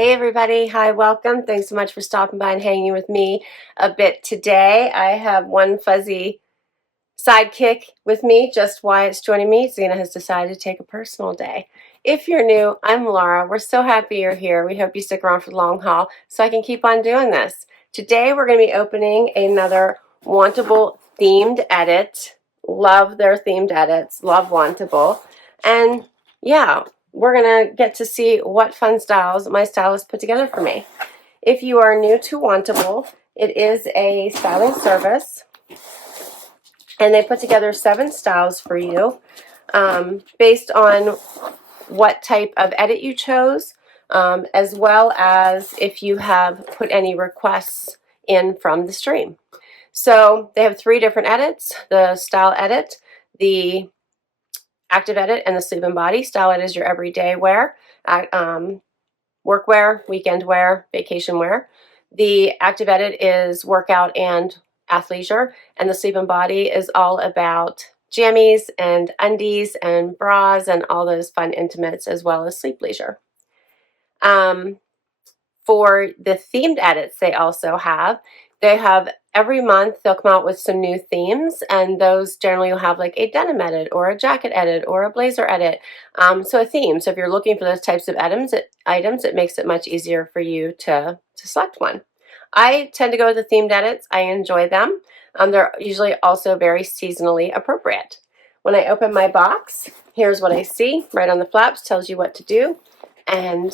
Hey everybody, hi, welcome. Thanks so much for stopping by and hanging with me a bit today. I have one fuzzy sidekick with me, just Wyatt's joining me. Zena has decided to take a personal day. If you're new, I'm Laura. We're so happy you're here. We hope you stick around for the long haul so I can keep on doing this. Today we're going to be opening another Wantable themed edit. Love their themed edits. Love Wantable. And yeah, we're going to get to see what fun styles my stylist put together for me. If you are new to Wantable, it is a styling service. And they put together 7 styles for you based on what type of edit you chose, as well as if you have put any requests in from the stream. So they have 3 different edits: the style edit, the active edit, and the sleep and body. Style edit is your everyday wear, work wear, weekend wear, vacation wear. The active edit is workout and athleisure, and the sleep and body is all about jammies and undies and bras and all those fun intimates, as well as sleep leisure. For the themed edits they have every month they'll come out with some new themes, and those generally will have like a denim edit or a jacket edit or a blazer edit. So a theme. So if you're looking for those types of items, it makes it much easier for you to select one. I tend to go with the themed edits. I enjoy them. They're usually also very seasonally appropriate. When I open my box, here's what I see. Right on the flaps tells you what to do, and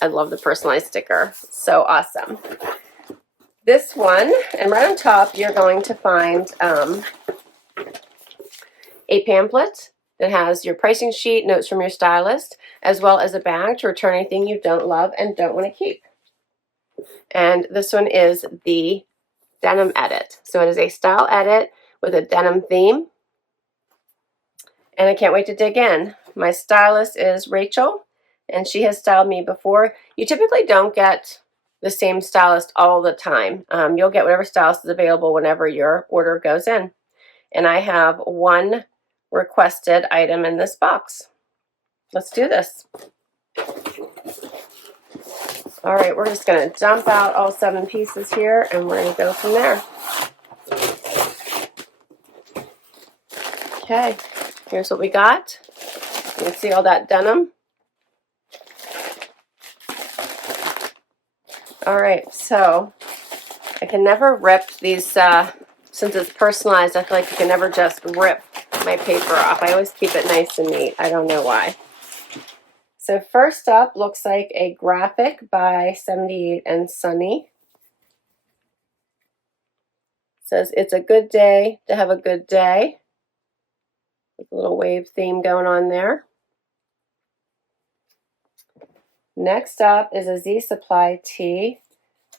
I love the personalized sticker. So awesome. This one, and right on top, you're going to find a pamphlet that has your pricing sheet, notes from your stylist, as well as a bag to return anything you don't love and don't want to keep. And this one is the denim edit. So it is a style edit with a denim theme. And I can't wait to dig in. My stylist is Rachel, and she has styled me before. You typically don't get the same stylist all the time. You'll get whatever stylist is available whenever your order goes in. And I have one requested item in this box. Let's do this. All right, we're just going to dump out all 7 pieces here, and we're going to go from there. Okay, here's what we got. You can see all that denim. All right, so I can never rip these, since it's personalized, I feel like you can never just rip my paper off. I always keep it nice and neat. I don't know why. So first up looks like a graphic by 78 and Sunny. It says, "It's a good day to have a good day." With a little wave theme going on there. Next up is a Z Supply tee.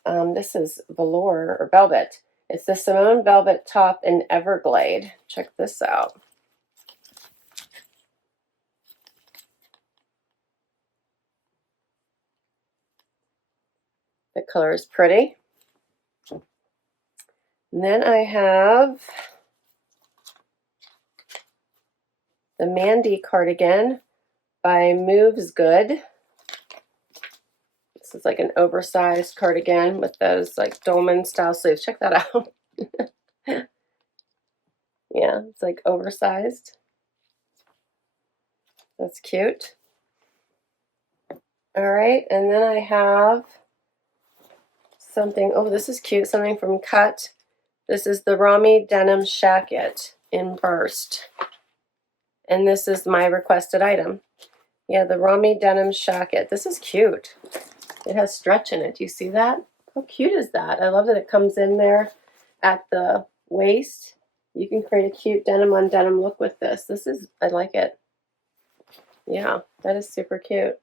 This is velour or velvet. It's the Simone velvet top in Everglade. Check this out. The color is pretty. And then I have the Mandy cardigan by Movesgood. This is like an oversized cardigan with those like dolman style sleeves. Check that out. Yeah, it's like oversized. That's cute. All right, and then I have something. Oh, this is cute. Something from Cut. This is the Romy Denim Shacket in burst. And this is my requested item. Yeah, the Romy Denim Shacket. This is cute. It has stretch in it. Do you see that? How cute is that? I love that it comes in there at the waist. You can create a cute denim on denim look with this. I like it. Yeah, that is super cute.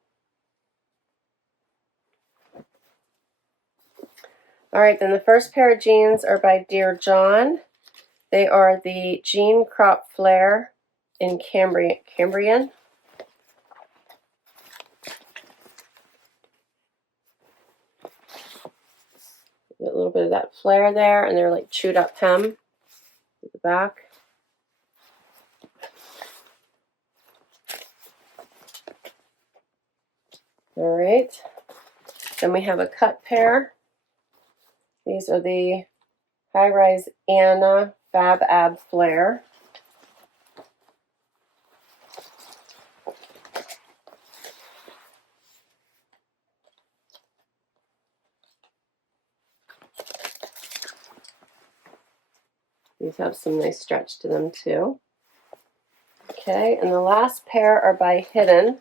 All right, then the first pair of jeans are by Dear John. They are the Jean Crop Flare in Cambrian. A little bit of that flare there, and they're like chewed up hem at the back. All right. Then we have a cut pair. These are the High Rise Anna Fab Ab Flare. These have some nice stretch to them too. Okay, and the last pair are by Hidden,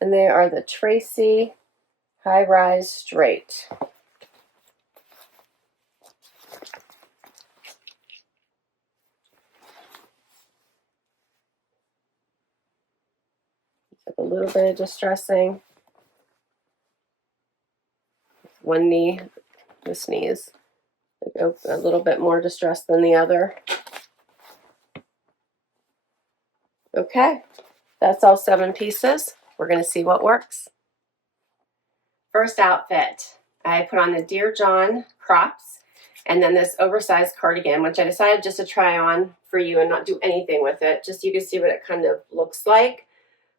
and they are the Tracey High Rise Straight. A little bit of distressing. One knee, this knee is a little bit more distressed than the other. Okay, that's all 7 pieces. We're going to see what works. First outfit, I put on the Dear John crops and then this oversized cardigan, which I decided just to try on for you and not do anything with it, just so you can see what it kind of looks like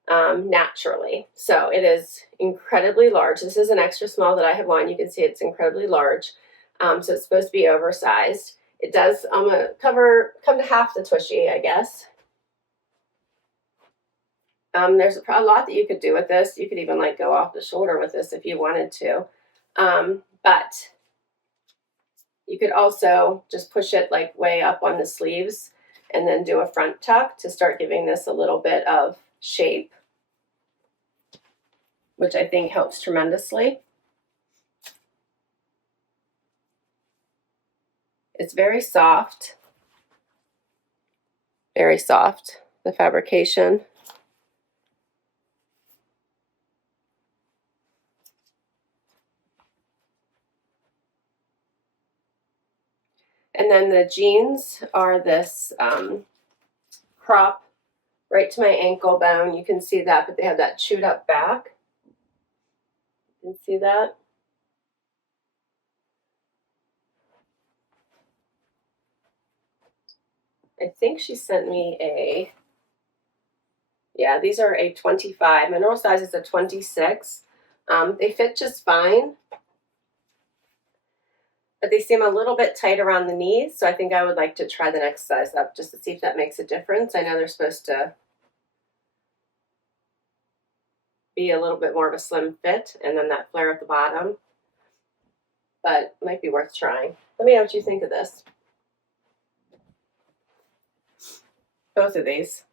naturally. So it is incredibly large. This is an extra small that I have on. You can see it's incredibly large. So it's supposed to be oversized. It does come to half the tushy, I guess. There's a lot that you could do with this. You could even like go off the shoulder with this if you wanted to. But you could also just push it like way up on the sleeves and then do a front tuck to start giving this a little bit of shape, which I think helps tremendously. It's very soft, the fabrication. And then the jeans are this crop right to my ankle bone. You can see that, but they have that chewed up back. You can see that. I think she sent me a, yeah, these are a 25. My normal size is a 26. They fit just fine, but they seem a little bit tight around the knees, so I think I would like to try the next size up just to see if that makes a difference. I know they're supposed to be a little bit more of a slim fit, and then that flare at the bottom, but it might be worth trying. Let me know what you think of this. Both of these.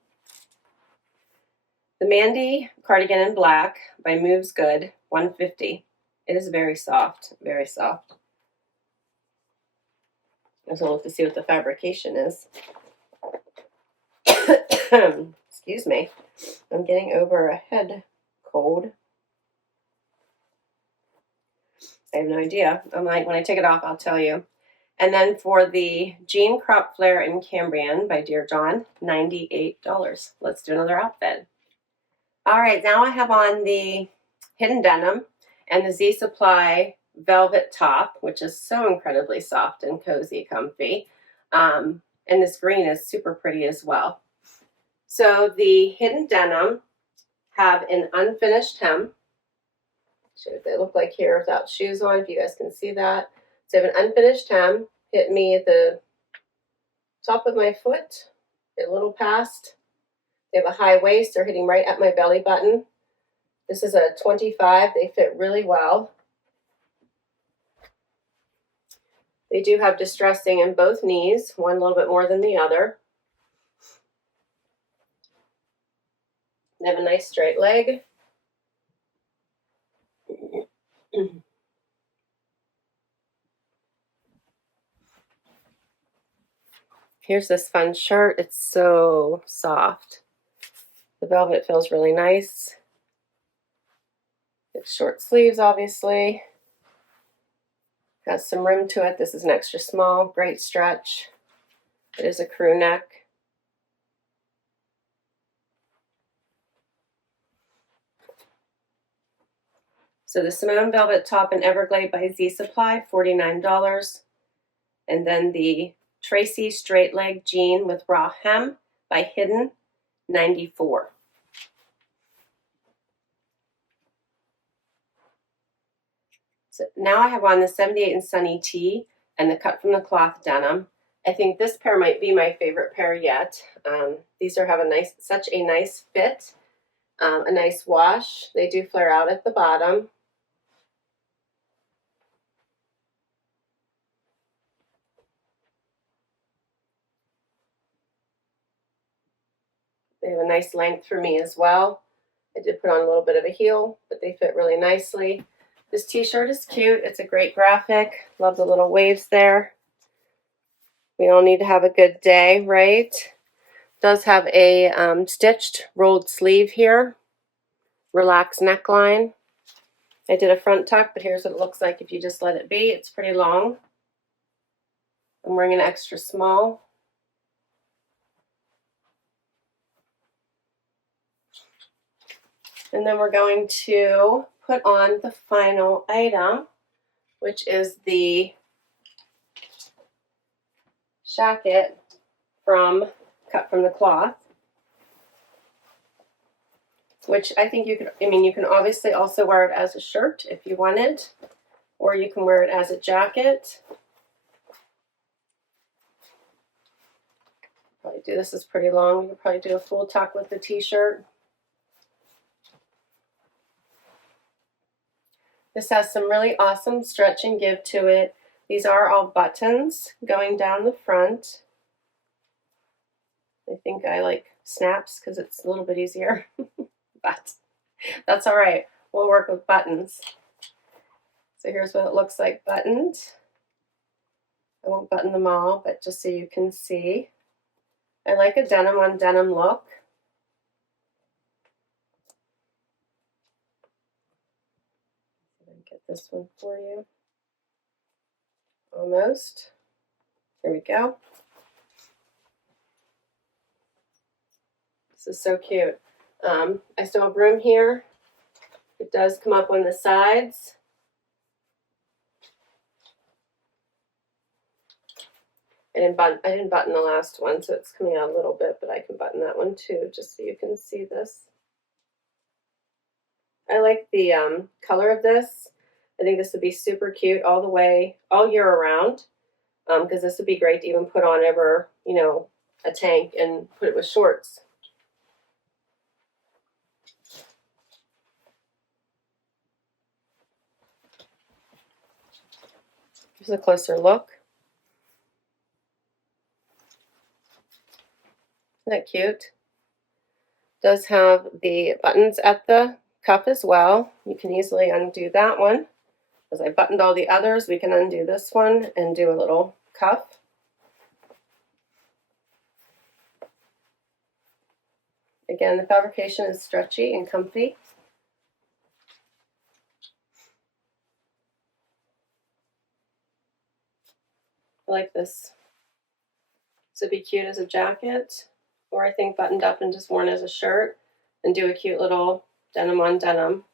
The Mandy cardigan in black by Movesgood, $150. It is very soft, very soft. Let's look to see what the fabrication is. Excuse me. I'm getting over a head cold. I have no idea. When I take it off, I'll tell you. And then for the Jean Crop Flare in Cambrian by Dear John, $98. Let's do another outfit. All right, now I have on the Hidden Denim and the Z Supply velvet top, which is so incredibly soft and cozy, comfy. And this green is super pretty as well. So the Hidden Denim have an unfinished hem. Show what they look like here without shoes on, if you guys can see that. So I have an unfinished hem, hit me at the top of my foot, a little past. They have a high waist, they're hitting right at my belly button. This is a 25, they fit really well. They do have distressing in both knees, one a little bit more than the other. They have a nice straight leg. Here's this fun shirt. It's so soft. The velvet feels really nice. It's short sleeves, obviously. Has some rim to it. This is an extra small, great stretch. It is a crew neck. So the Simone Velvet Top in Everglade by Z Supply, $49. And then the Tracey Straight Leg Jean with Raw Hem by Hidden, $94. So now I have on the 78 and Sunny tee and the cut from the cloth denim. I think this pair might be my favorite pair yet. These have such a nice fit, a nice wash. They do flare out at the bottom. They have a nice length for me as well. I did put on a little bit of a heel, but they fit really nicely. This t-shirt is cute. It's a great graphic. Love the little waves there. We all need to have a good day, right? Does have a stitched rolled sleeve here. Relaxed neckline. I did a front tuck, but here's what it looks like if you just let it be. It's pretty long. I'm wearing an extra small. And then we're going to put on the final item, which is the Shacket cut from the cloth, which I think you can obviously also wear it as a shirt if you wanted, or you can wear it as a jacket. Probably do this is pretty long. You could probably do a full tuck with the t-shirt. This has some really awesome stretch and give to it. These are all buttons going down the front. I think I like snaps because it's a little bit easier, but that's all right. We'll work with buttons. So here's what it looks like buttoned. I won't button them all, but just so you can see. I like a denim on denim look. Get this one for you. Almost. Here we go. This is so cute. I still have room here. It does come up on the sides. I didn't button the last one, so it's coming out a little bit, but I can button that one too, just so you can see this. I like the color of this. I think this would be super cute all year around, because this would be great to even put on over, a tank and put it with shorts. Here's a closer look. Isn't that cute? Does have the buttons at the cuff as well. You can easily undo that one. As I buttoned all the others, we can undo this one and do a little cuff. Again, the fabrication is stretchy and comfy. I like this. This would be cute as a jacket, or I think buttoned up and just worn as a shirt, and do a cute little denim on denim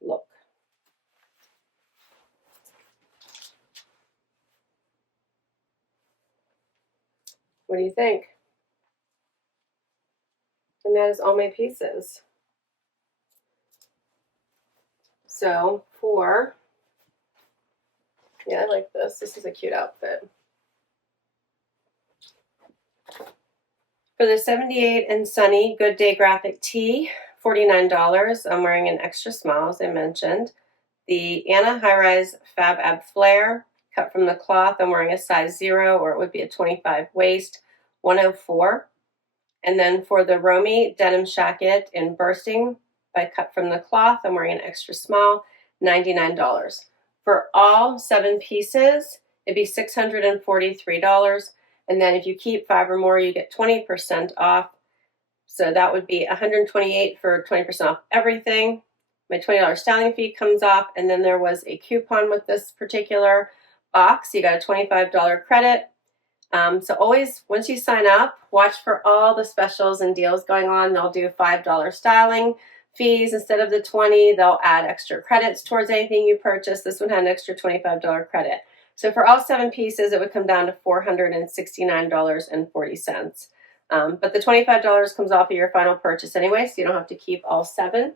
look. What do you think? And that is all my pieces. So yeah, I like this. This is a cute outfit. For the 78 and Sunny Good Day graphic tee, $49. I'm wearing an extra small, as I mentioned. The Anna High Rise Fab Ab Flare, cut from the cloth. I'm wearing a size 0, or it would be a 25 waist, $104. And then for the Romy Denim Shacket in Bursting by Cut from the Cloth, I'm wearing an extra small, $99. For all 7 pieces, it'd be $643. And then if you keep 5 or more, you get 20% off. So that would be $128 for 20% off everything. My $20 styling fee comes off, and then there was a coupon with this particular box. You got a $25 credit. So always, once you sign up, watch for all the specials and deals going on. They'll do $5 styling fees instead of the $20. They'll add extra credits towards anything you purchase. This one had an extra $25 credit. So for all 7 pieces, it would come down to $469.40. But the $25 comes off of your final purchase anyway, so you don't have to keep all 7.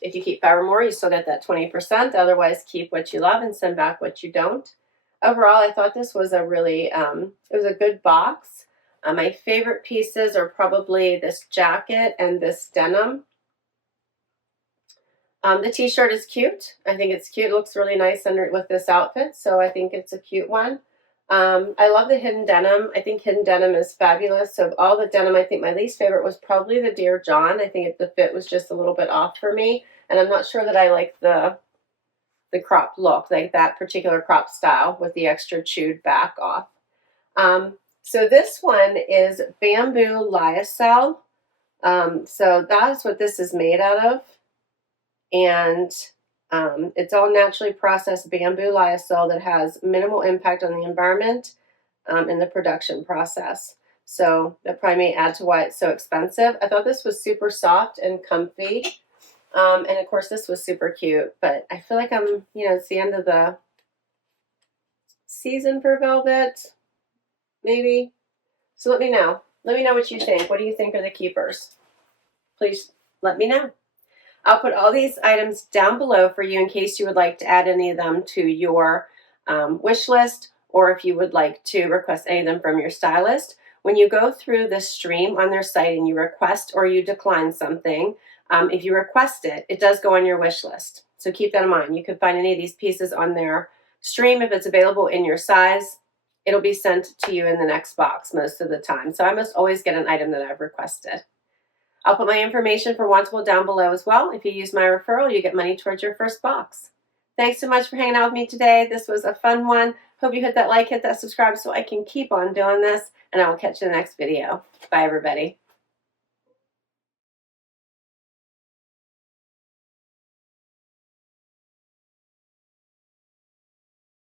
If you keep 5 or more, you still get that 20%. Otherwise, keep what you love and send back what you don't. Overall, I thought this was a really, it was a good box. My favorite pieces are probably this jacket and this denim. The t-shirt is cute. I think it's cute. It looks really nice under with this outfit, so I think it's a cute one. I love the hidden denim. I think hidden denim is fabulous. So of all the denim, I think my least favorite was probably the Dear John. I think the fit was just a little bit off for me, and I'm not sure that I like the crop look, like that particular crop style with the extra chewed back off. So this one is bamboo lyocell. So that's what this is made out of. And it's all naturally processed bamboo lyocell that has minimal impact on the environment in the production process. So that probably may add to why it's so expensive. I thought this was super soft and comfy. And of course this was super cute, but I feel like I'm, it's the end of the season for velvet, maybe. So let me know. Let me know what you think. What do you think are the keepers? Please let me know. I'll put all these items down below for you in case you would like to add any of them to your wish list, or if you would like to request any of them from your stylist. When you go through the stream on their site and you request or you decline something, if you request it, it does go on your wish list. So keep that in mind. You can find any of these pieces on their stream. If it's available in your size, it'll be sent to you in the next box most of the time. So I must always get an item that I've requested. I'll put my information for Wantable down below as well. If you use my referral, you get money towards your first box. Thanks so much for hanging out with me today. This was a fun one. Hope you hit that like, hit that subscribe so I can keep on doing this, and I will catch you in the next video. Bye, everybody.